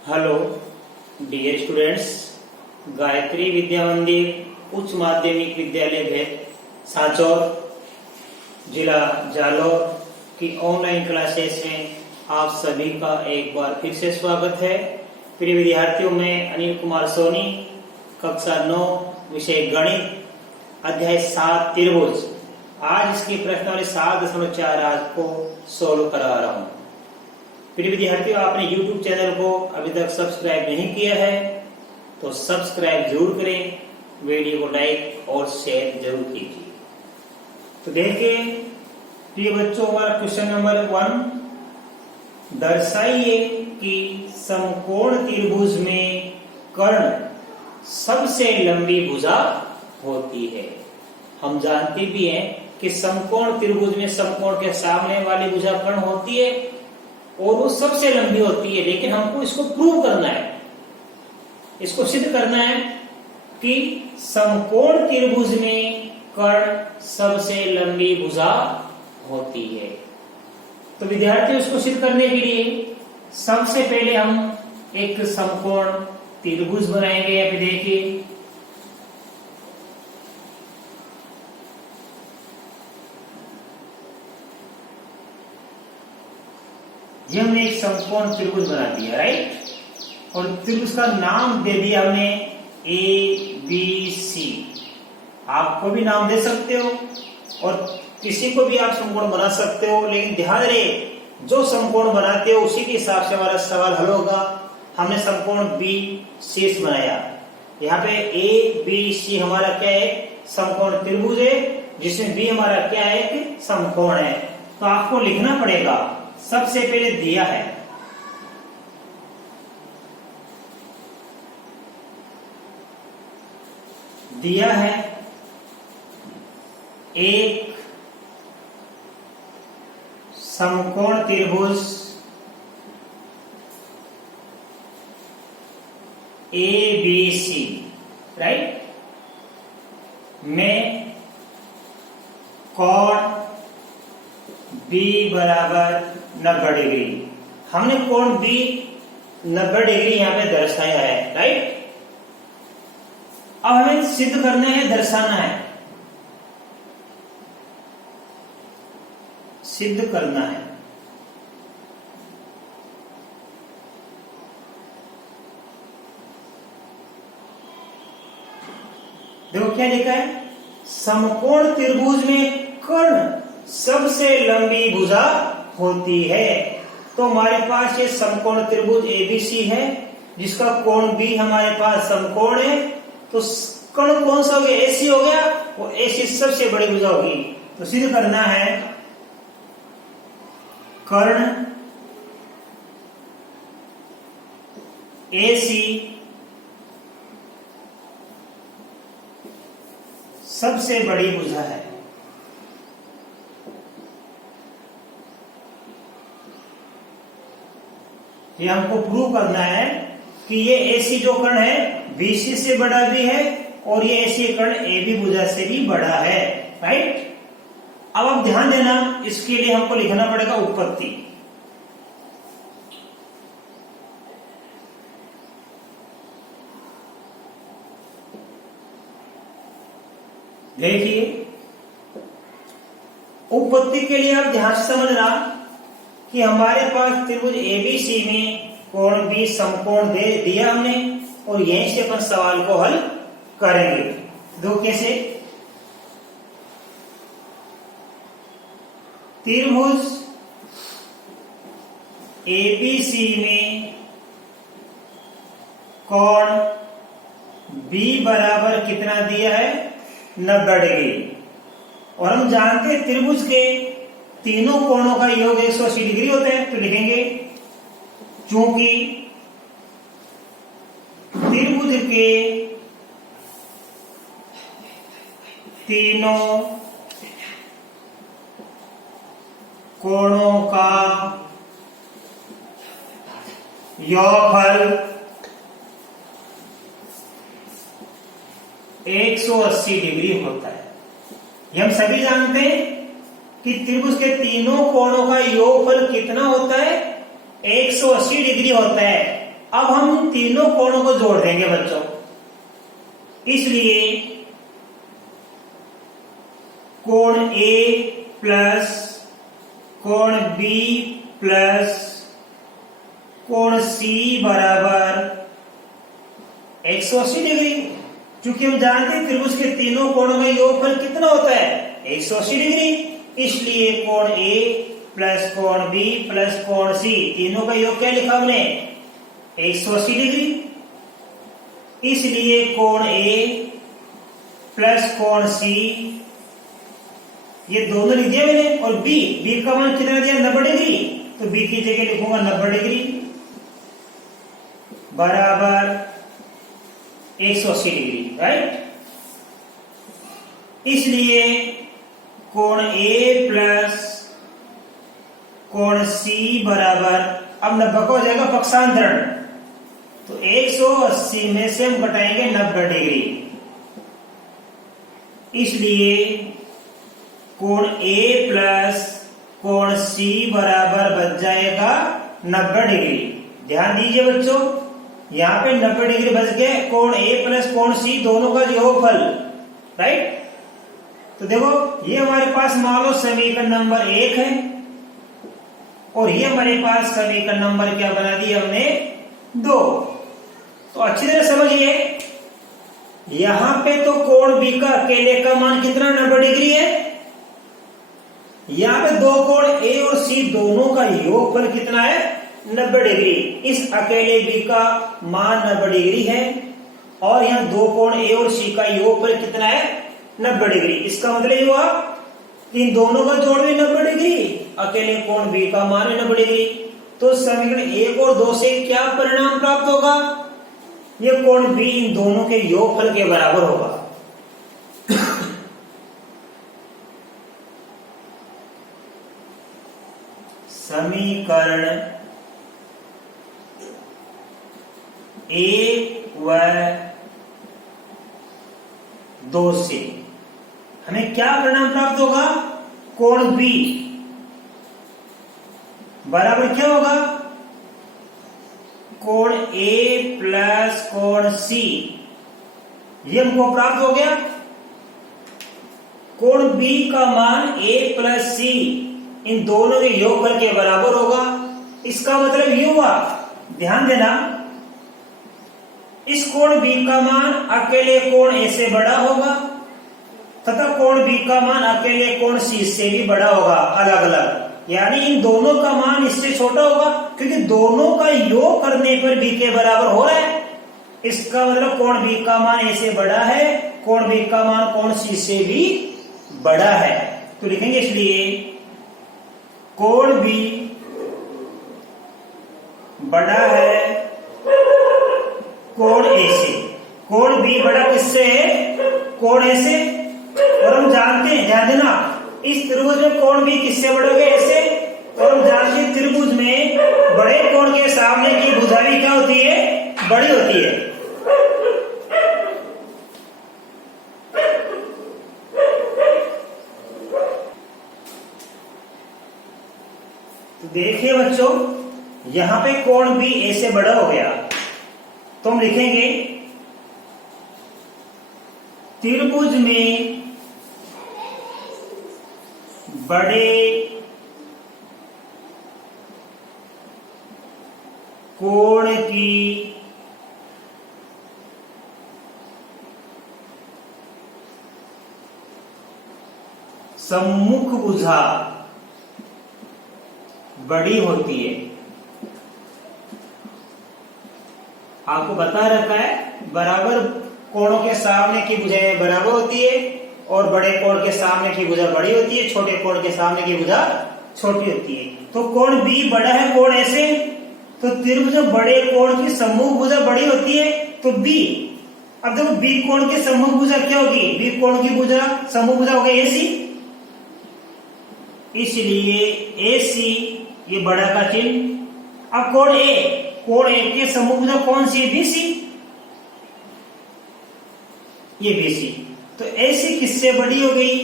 Hello dear students, Gayatri विद्या मंदिर उच्च माध्यमिक विद्यालय भेद सांचौर जिला जालौर की ऑनलाइन क्लासेस में आप सभी का एक बार फिर से स्वागत है। प्रिय विद्यार्थियों, मैं अनिल कुमार सोनी, कक्षा 9, विषय गणित, अध्याय 7 त्रिभुज। आज इसकी प्रश्नावली 7.4 आज को सोल्व करा रहा हूँ। प्रिय विद्यार्थियों, आपने YouTube चैनल को अभी तक सब्सक्राइब नहीं किया है तो सब्सक्राइब जरूर करें, वीडियो को लाइक और शेयर जरूर कीजिए। तो देखिए प्रिय बच्चों, हमारा क्वेश्चन नंबर 1, दर्शाइए कि समकोण त्रिभुज में कर्ण सबसे लंबी भुजा होती है। हम जानते भी हैं कि समकोण त्रिभुज में समकोण के सामने वाली भुजा कर्ण होती है और वो सबसे लंबी होती है, लेकिन हमको इसको प्रूव करना है, इसको सिद्ध करना है कि समकोण त्रिभुज में कर्ण सबसे लंबी भुजा होती है। तो विद्यार्थियों, इसको सिद्ध करने के लिए सबसे पहले हम एक समकोण त्रिभुज बनाएंगे। यहाँ पे देखिए, ये हमने एक समकोण त्रिभुज बना दिया, राइट। और त्रिभुज का नाम दे दिया हमने ABC। आपको भी नाम दे सकते हो और किसी को भी आप समकोण बना सकते हो, लेकिन ध्यान रहे जो समकोण बनाते हो उसी के हिसाब से हमारा सवाल हल होगा। हमने समकोण BC बनाया। यहाँ पे ABC हमारा क्या है, समकोण त्रिभुज है, जिसमें B हमारा क्या है, एक समकोण है। तो आपको लिखना पड़ेगा, सबसे पहले दिया है एक समकोण त्रिभुज ABC, राइट, में कोण B बराबर 90 डिग्री। हमने कोण B 90 डिग्री यहाँ पे दर्शाया है, राइट। अब हमें सिद्ध करना है, दर्शाना है, सिद्ध करना है। देखो क्या लिखा है, समकोण त्रिभुज में कर्ण सबसे लंबी भुजा होती है। तो हमारे पास ये समकोण त्रिभुज ABC है, जिसका कोण B हमारे पास समकोण है। तो कर्ण कौन सा हो गया, AC हो गया, वो AC सबसे बड़ी भुजा होगी। तो सिद्ध करना है कर्ण AC सबसे बड़ी भुजा है। ये हमको प्रूव करना है कि ये AC जो कर्ण है BC से बड़ा भी है और ये AC कर्ण AB भुजा से भी बड़ा है, राइट। अब आप ध्यान देना, इसके लिए हमको लिखना पड़ेगा उत्पत्ति। देखिए, उत्पत्ति के लिए आप ध्यान से समझना कि हमारे पास त्रिभुज ABC में कोण B समकोण दे दिया हमने, और यहीं से अपन सवाल को हल करेंगे। दो कैसे, त्रिभुज ABC में कोण B बराबर कितना दिया है, 90 डिग्री। और हम जानते हैं त्रिभुज के तीनों कोणों का योग 180 डिग्री होता है। तो लिखेंगे, चूंकि त्रिभुज के तीनों कोणों का योगफल 180 डिग्री होता है। ये हम सभी जानते हैं कि त्रिभुज के तीनों कोणों का योगफल कितना होता है, 180 डिग्री होता है। अब हम तीनों कोणों को जोड़ देंगे बच्चों, इसलिए कोण ए प्लस कोण बी प्लस कोण सी बराबर 180 डिग्री। क्योंकि हम जानते हैं त्रिभुज के तीनों कोणों का योगफल कितना होता है 180 डिग्री, इसलिए कोण ए प्लस कोण बी प्लस कोण सी तीनों का योग क्या लिखा हमने 180 डिग्री। इसलिए कोण ए प्लस कोण सी ये दोनों लिख दिया मैंने, और बी का मान कितना दिया 90 डिग्री, तो बी की जगह लिखूंगा 90 डिग्री बराबर 180 डिग्री, राइट। इसलिए कोण ए प्लस कोण सी बराबर, अब 90 का हो जाएगा पक्षांतरण, तो 180 में से हम घटाएंगे 90 डिग्री, इसलिए कोण ए प्लस कोण सी बराबर बच जाएगा 90 डिग्री। ध्यान दीजिए बच्चों, यहाँ पे 90 डिग्री बच गए, कोण ए प्लस कोण सी दोनों का योगफल, राइट। तो देखो ये हमारे पास मान लो समीकरण नंबर 1 है, और ये हमारे पास समीकरण नंबर क्या बना दी हमने 2। तो अच्छी तरह समझिए, यहां पे तो कोण बी का अकेले का मान कितना 90 डिग्री है, यहां पे दो कोण ए और सी दोनों का योगफल कितना है 90 डिग्री। इस अकेले बी का मान 90 डिग्री है, और यहां दो कोण ए और सी का योगफल कितना है 90 डिग्री। इसका मतलब ये हुआ इन दोनों का जोड़ भी 90 डिग्री, अकेले कोण बी का मान भी 90 डिग्री। तो समीकरण 1 और 2 से क्या परिणाम प्राप्त होगा, ये कोण बी इन दोनों के योगफल के बराबर होगा। समीकरण 1 व 2 से हमें क्या परिणाम प्राप्त होगा, कोण बी बराबर क्या होगा कोण ए प्लस कोण सी, ये हमको प्राप्त हो गया। कोण बी का मान ए प्लस सी इन दोनों के योगफल के बराबर होगा। इसका मतलब ये हुआ, ध्यान देना, इस कोण बी का मान अकेले कोण ए से बड़ा होगा, तथा कोण बी का मान अकेले कोण सी से भी बड़ा होगा अलग अलग, यानी इन दोनों का मान इससे छोटा होगा, क्योंकि दोनों का योग करने पर बी के बराबर हो रहा है। इसका मतलब कोण बी का मान ए से बड़ा है, कोण बी का मान कोण सी से भी बड़ा है। तो लिखेंगे इसलिए कोण बी बड़ा है कोण ए से। कोण बी बड़ा किससे है, कोण ए से। और हम जानते हैं, ध्यान देना, इस त्रिभुज में कोण बी किससे बड़ा होगा, ए से। और हम जानते हैं त्रिभुज में बड़े कोण के सामने की भुजा भी क्या होती है, बड़ी होती है। तो देखिए बच्चों, यहां पे कोण बी ए से बड़ा हो गया, तो हम लिखेंगे त्रिभुज में बड़े कोण की सम्मुख भुजा बड़ी होती है। आपको बता रखा है बराबर कोणों के सामने की भुजाएं बराबर होती है, और बड़े कोण के सामने की भुजा बड़ी होती है, छोटे कोण के सामने की भुजा छोटी होती है। तो कोण बी बड़ा है कोण ए से, तो त्रिभुज में बड़े कोण की सम्मुख भुजा बड़ी होती है, तो बी। अब देखो बी कोण की सम्मुख भुजा क्या होगी, बी कोण की भुजा सम्मुख भुजा होगी ए सी, इसलिए ए सी ये बड़ा का चिन्ह। अब कोण ए के सम्मुख भुजा कौन सी, बी सी, ये बी सी। तो ए सी किससे बड़ी हो गई,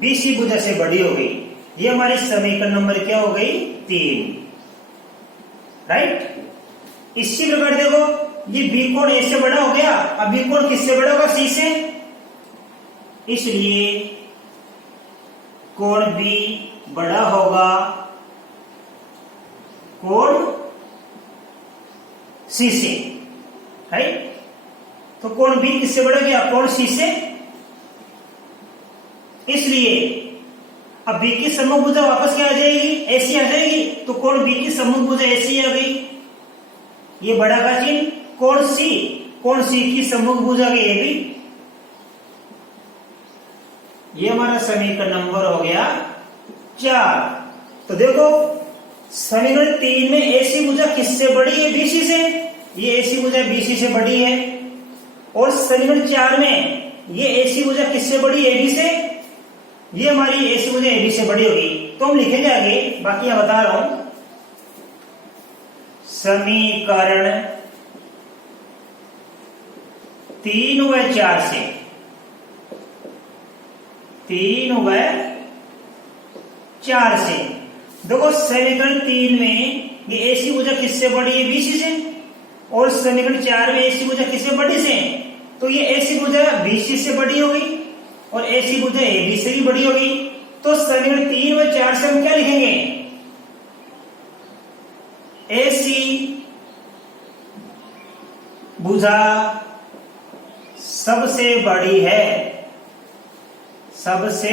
बी सी भुजा से बड़ी हो गई। ये हमारी समीकरण नंबर क्या हो गई 3, राइट। इसी प्रकार देखो, ये बी कोण ए से बड़ा हो गया, अब बी कोण किससे बड़ा होगा? सी से। इसलिए कोण बी बड़ा होगा कोण सी से, राइट। तो कोण बी किससे बड़ा गया? कोण सी से। इसलिए अब बी की सम्मुख भुजा वापस क्या आ जाएगी? ऐसी आ जाएगी। तो कोण बी की सम्मुख भुजा ऐसी आ गई, ये बड़ा का चिन्ह। कोण सी की सम्मुख भुजा गई ये भी। ये हमारा समीकरण नंबर हो गया 4। तो देखो समीकरण 3 में ऐसी भुजा किससे बड़ी है? बीसी से। ये ऐसी भुजा बीसी से बड़ी है। और समीकरण 4 में ये ऐसी भुजा किससे बड़ी? एबी से। ये हमारी ऐसी भुजा एबी से बड़ी होगी। तो हम लिखेंगे आगे, बाकी मैं बता रहा हूं। समीकरण 3 व 4 से, 3 व 4 से देखो समीकरण 3 में ये ऐसी भुजा किससे बड़ी है? बीसी से। और समीकरण 4 में ऐसी भुजा किससे बड़ी से? तो ये ऐसी भुजा बीसी से बड़ी होगी और ऐसी भुजा एबी से भी बड़ी होगी। तो समीकरण 3 व 4 से हम क्या लिखेंगे? ऐसी भुजा सबसे बड़ी है, सबसे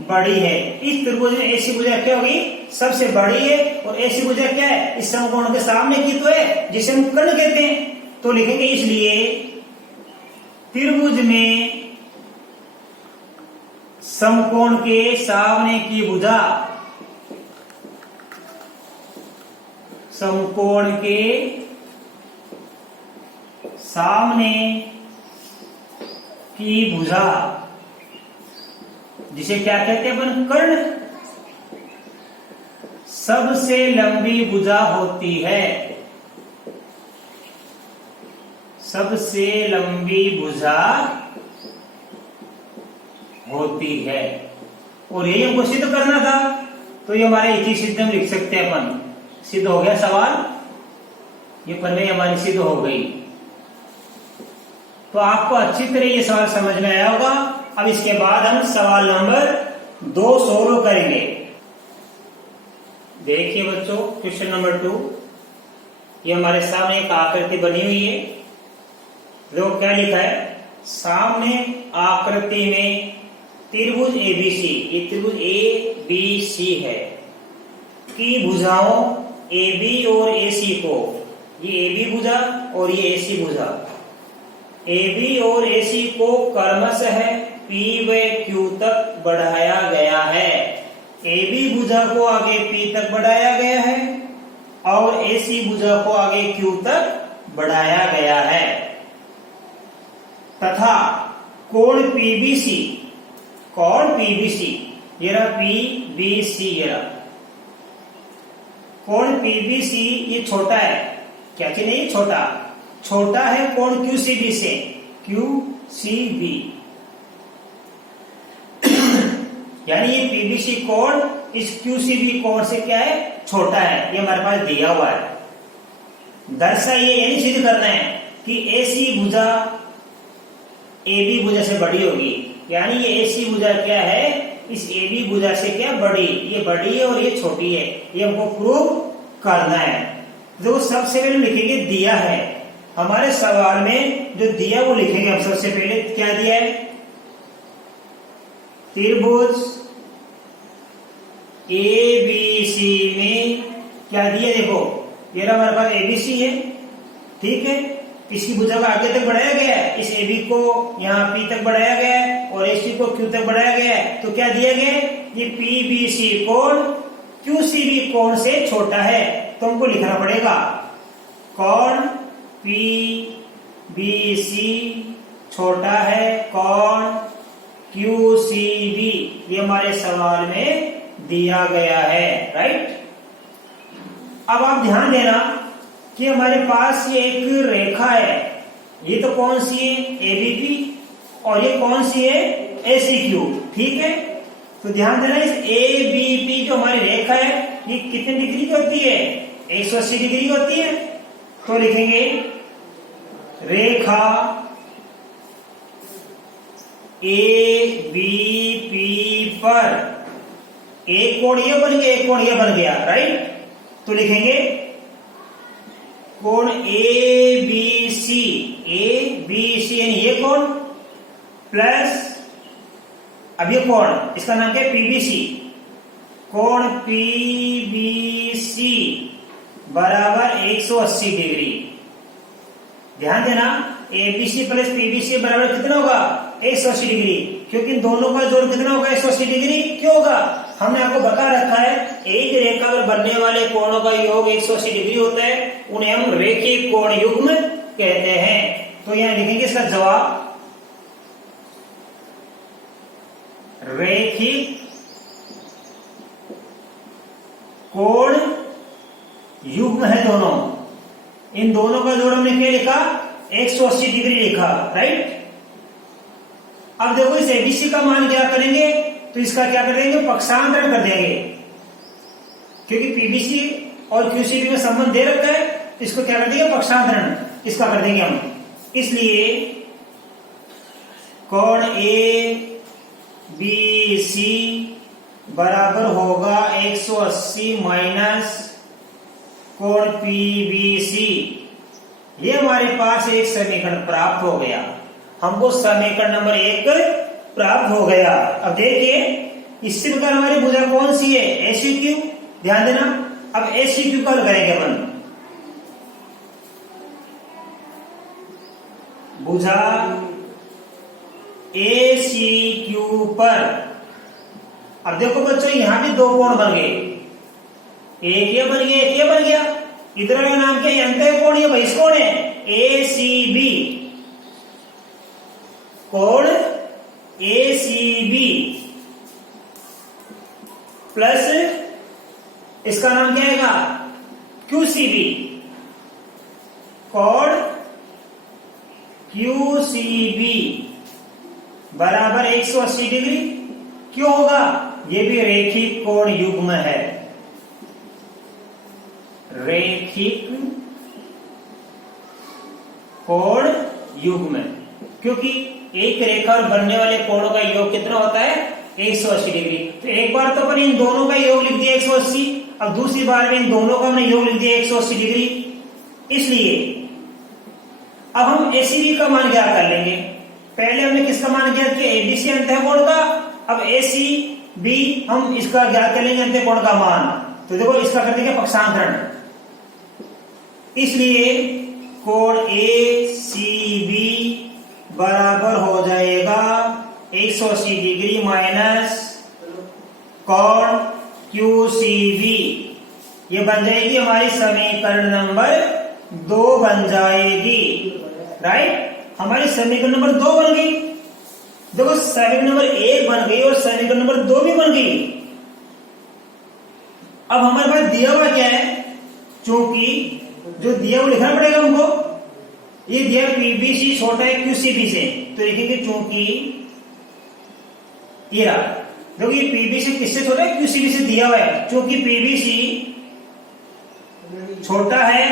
बड़ी है। इस त्रिभुज में ऐसी भुजा क्या होगी? सबसे बड़ी है। और ऐसी भुजा क्या है? इस समकोण के सामने की तो है, जिसे हम कर्ण कहते हैं। तो लिखेंगे इसलिए त्रिभुज में समकोण के सामने की भुजा, समकोण के सामने की भुजा, जिसे क्या कहते हैं अपन? कर्ण, सबसे लंबी भुजा होती है, सबसे लंबी भुजा होती है। और यही हमको सिद्ध करना था। तो ये हमारे इति सिद्ध हम लिख सकते हैं अपन। सिद्ध हो गया सवाल, ये प्रमेय हमारी सिद्ध हो गई। तो आपको अच्छी तरह ये सवाल समझ में आया होगा। अब इसके बाद हम सवाल नंबर 2 सोल्व करेंगे। देखिए बच्चों, क्वेश्चन नंबर 2, ये हमारे सामने एक आकृति बनी हुई है। देखो क्या लिखा है? सामने आकृति में त्रिभुज एबीसी, ये त्रिभुज ए बी सी है, की भुजाओं एबी और एसी को, ये एबी भुजा और ये एसी भुजा, एबी और एसी को क्रमशः पी व क्यू तक बढ़ाया गया है। एबी भुजा को आगे पी तक बढ़ाया गया है और एसी भुजा को आगे क्यू तक बढ़ाया गया है, तथा कोण पीबीसी, कोण पीबीसी, ये रहा पीबीसी, ये रहा कोण पीबीसी, ये छोटा है, क्या कि नहीं? छोटा, छोटा है कोण क्यूसीबी से, क्यूसीबी, यानी ये पीबीसी कोण इस क्यूसीबी कोण से क्या है? छोटा है। ये हमारे पास दिया हुआ है। दर्शाइए, यही सिद्ध करना है कि एसी भुजा एबी भुजा से बड़ी होगी, यानी ये एसी भुजा क्या है? इस एबी भुजा से क्या? बड़ी। ये बड़ी है और ये छोटी है, ये हमको प्रूव करना है। जो सबसे पहले लिखेंगे दिया है, हमारे सवाल में जो दिया वो लिखेंगे हम। सबसे पहले क्या दिया है? त्रिभुज एबीसी में क्या दिया? देखो ये रहा हमारे पास एबीसी है, ठीक है। इसकी भुजा को आगे तक बढ़ाया गया है, इस एबी को यहाँ पी तक बढ़ाया गया है और एसी को क्यू तक बढ़ाया गया है। तो क्या दिया गया? ये पीबीसी कोण क्यूसीबी कोण से छोटा है, तो हमको लिखना पड़ेगा कोण पीबीसी छोटा है कोण क्यूसीबी। ये हमारे सवाल में दिया गया है, राइट। अब आप ध्यान देना कि हमारे पास ये एक रेखा है, ये तो कौन सी है? एबीपी, और ये कौन सी है? एसीक्यू, ठीक है। तो ध्यान देना, इस एबीपी जो हमारी रेखा है ये कितने डिग्री की होती है? 180 डिग्री होती है। तो लिखेंगे रेखा ABP पर एक कोण ये बन गया, एक कोण ये बन गया, राइट। तो लिखेंगे कोण ABC यानी ये कोण प्लस अब ये कोण, इसका नाम क्या है, PBC। कोण PBC बराबर 180 डिग्री। ध्यान देना, ABC प्लस PBC बराबर कितना होगा, 180 डिग्री, क्योंकि इन दोनों का जोड़ कितना होगा, 180 डिग्री। क्यों होगा, हमने आपको बता रखा है एक रेखा पर बनने वाले कोणों का योग 180 डिग्री होता है, उन्हें हम रेखीय कोण युग्म कहते हैं। तो यहां लिखेंगे इसका जवाब, रेखीय कोण युग्म है दोनों। इन दोनों का जोड़ हमने क्या लिखा, 180 डिग्री लिखा, राइट। अब देखो इस एबीसी का मान क्या करेंगे, तो इसका क्या कर देंगे, पक्षांतरण कर देंगे, क्योंकि पीबीसी और क्यूसीबी में संबंध दे रखा है, तो इसको क्या कर देंगे, पक्षांतरण इसका कर देंगे हम। इसलिए कोण ABC बराबर होगा 180 माइनस कोण PBC। ये हमारे पास एक समीकरण प्राप्त हो गया, हमको समीकरण नंबर 1 प्राप्त हो गया। अब देखिए इसी प्रकार हमारी भुजा कौन सी है, ACQ। ध्यान देना, अब ACQ का हल करेंगे अपन। भुजा ACQ पर, अब देखो बच्चों यहां भी दो कोण बन गए, एक ये बन गया, एक ये बन गया। इधर का नाम क्या है, अंतः कोण, ये बहिष कोण है, ACB। कोण ACB प्लस इसका नाम क्या आएगा, QCB। कोण QCB बराबर 180 डिग्री। क्यों होगा, ये भी रेखिक कोण युग्म है, रेखिक कोण युग्म, क्योंकि एक रेखा और बनने वाले कोणों का योग कितना होता है, 180 डिग्री। तो एक बार तो अपन इन दोनों का योग लिख दिया 180, अब दूसरी बार में इन दोनों का हमने योग लिख दिया 180 डिग्री। इसलिए अब हम ACB का मान ज्ञात कर लेंगे। पहले हमने किसका मान ज्ञात किया, ABC अंतः कोण का, अब ACB हम इसका ज्ञात कर लेंगे अंतः कोण का मान। तो देखो इसका कर देंगे पक्षांतरण, इसलिए कोण ACB बराबर हो जाएगा 180 डिग्री माइनस कोण QCB। ये बन जाएगी हमारी समीकरण नंबर 2 बन जाएगी, राइट। हमारी समीकरण नंबर 2 बन गई। देखो समीकरण नंबर 1 बन गई और समीकरण नंबर 2 भी बन गई। अब हमारे पास दिया हुआ क्या है, चूंकि जो दिया हुआ लिखना पड़ेगा हमको, ये दिया PBC छोटा है QCB से, तो लिखेंगे चूंकि ये रहा, देखो ये PBC किससे छोटा है, QCB से दिया हुआ है। चूंकि PBC छोटा है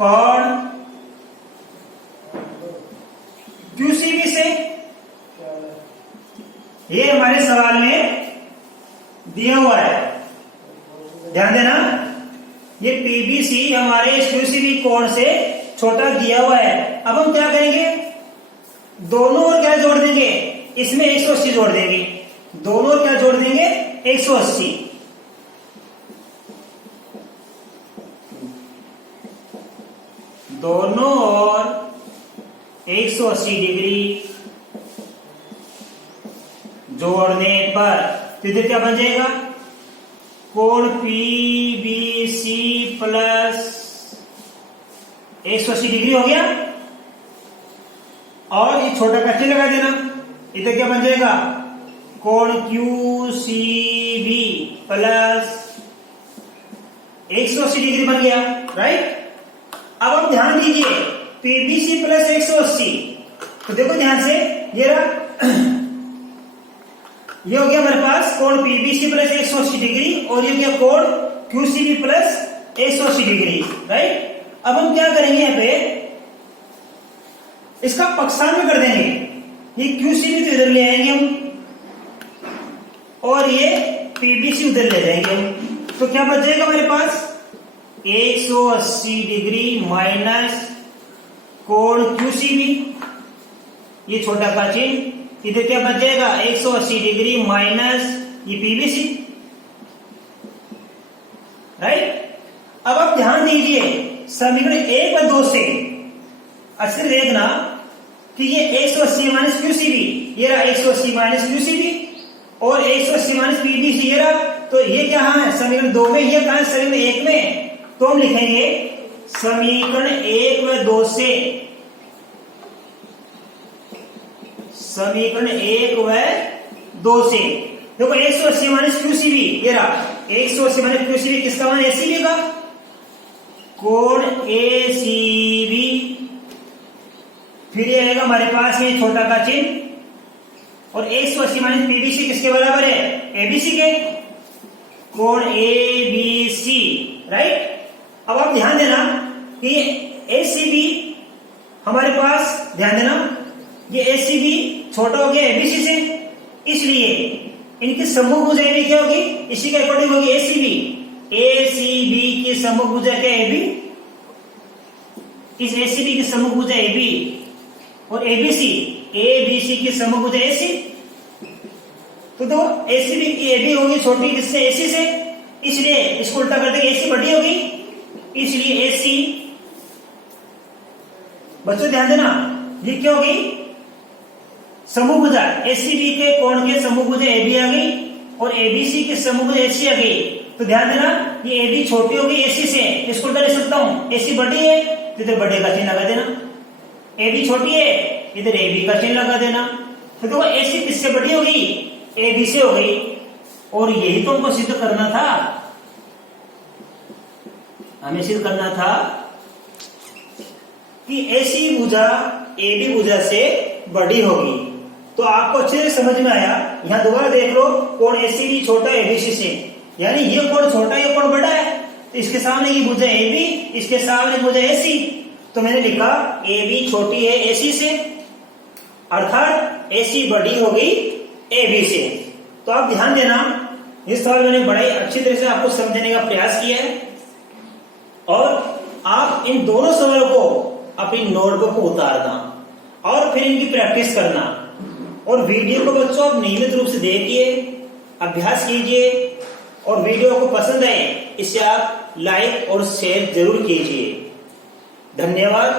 कोण QCB से, ये हमारे सवाल में दिया हुआ है। ध्यान देना, ये PBC हमारे QCB कोण से छोटा दिया हुआ है। अब हम क्या करेंगे, दोनों और क्या जोड़ देंगे, इसमें 180 जोड़ देंगे, दोनों और क्या जोड़ देंगे, 180। दोनों और 180 डिग्री जोड़ने पर तो इधर क्या बन जाएगा, कोण PBC प्लस 180 डिग्री हो गया, और ये छोटा कच्चे लगा देना, इधर क्या बन जाएगा, कोण QCB प्लस 180 डिग्री बन गया, राइट। अब आप ध्यान दीजिए, PBC प्लस 180, तो देखो ध्यान से, ये रहा ये हो गया हमारे पास कोण PBC प्लस 180 डिग्री, और ये क्या कोण QCB प्लस 180 डिग्री, राइट। अब हम क्या करेंगे यहाँ पे, इसका पक्षांतर कर देंगे, ये QC भी तो इधर ले आएंगे हम और ये PBC उधर ले जाएंगे हम, तो क्या बच जाएगा हमारे पास 180 डिग्री माइनस कोण QCB, ये छोटा का चिन्ह, इधर क्या बच जाएगा 180 डिग्री माइनस ये PBC, राइट। अब आप ध्यान दीजिए समीकरण 1 व 2 से अच्छे से देखना कि ये 180 माइनस QCB, ये रहा 180 माइनस QCB और 180 माइनस PBC ये रहा, तो ये क्या है समीकरण 2 में, ये कहां है समीकरण 1 में, तो हम लिखेंगे समीकरण 1 व 2 से, समीकरण 1 व 2 से देखो 180 माइनस QCB ये रहा, 180 माइनस QCB किसका मान ACB का, कोण ACB, फिर ये आएगा हमारे पास ये छोटा का चिन्ह और 180 माइनस PBC किसके बराबर है ABC के, कोण ABC, राइट। अब आप ध्यान देना कि ACB हमारे पास, ध्यान देना ये ACB छोटा हो गया ABC से, इसलिए इनकी सम्मुख भुजा AB क्या होगी, इसी के अकॉर्डिंग होगी ACB की सम्मुख भुजा क्या AB, इस ACB की सम्मुख भुजा AB और ABC की सम्मुख भुजा AC, तो ACB की AB होगी छोटी किससे AC से, इसलिए इसको उल्टा कर देंगे AC बड़ी होगी, इसलिए AC, बच्चों ध्यान देना ये क्या होगी समूह भुजा, ACB के कोण के समूह भुजा AB आ गई और ABC के समूह भुजा AC आ गई, तो ध्यान देना ये AB छोटी होगी AC से, इसको उल्टा लिख सकता हूं, AC बड़ी है तो इधर बड़े का चिन्ह लगा देना, AB छोटी है इधर AB का चिन्ह लगा देना, तो देखो AC किससे बड़ी होगी AB से हो गई, और यही तो हमको सिद्ध करना था, हमें सिद्ध करना था कि AC भुजा AB भुजा से बड़ी होगी, तो आपको अच्छे से समझ में आया। यहां दोबारा देख लो, कोण ACB छोटा ABC से, यानी ये कोण छोटा है ये कोण बड़ा है, तो इसके सामने ये भुजा AB, इसके सामने भुजा AC, तो मैंने लिखा AB छोटी है AC से, अर्थात AC बड़ी होगी AB से। तो आप ध्यान देना, इस सवाल मैंने बड़े अच्छी तरह से आपको समझने का प्रयास किया है, और आप इन दोनों सवालों को अपनी नोटबुक को उतारना और फिर इनकी प्रैक्टिस करना, और वीडियो को बच्चों आप नियमित रूप से देखिए, अभ्यास कीजिए, और वीडियो को पसंद आए इसे आप लाइक और शेयर जरूर कीजिए। धन्यवाद।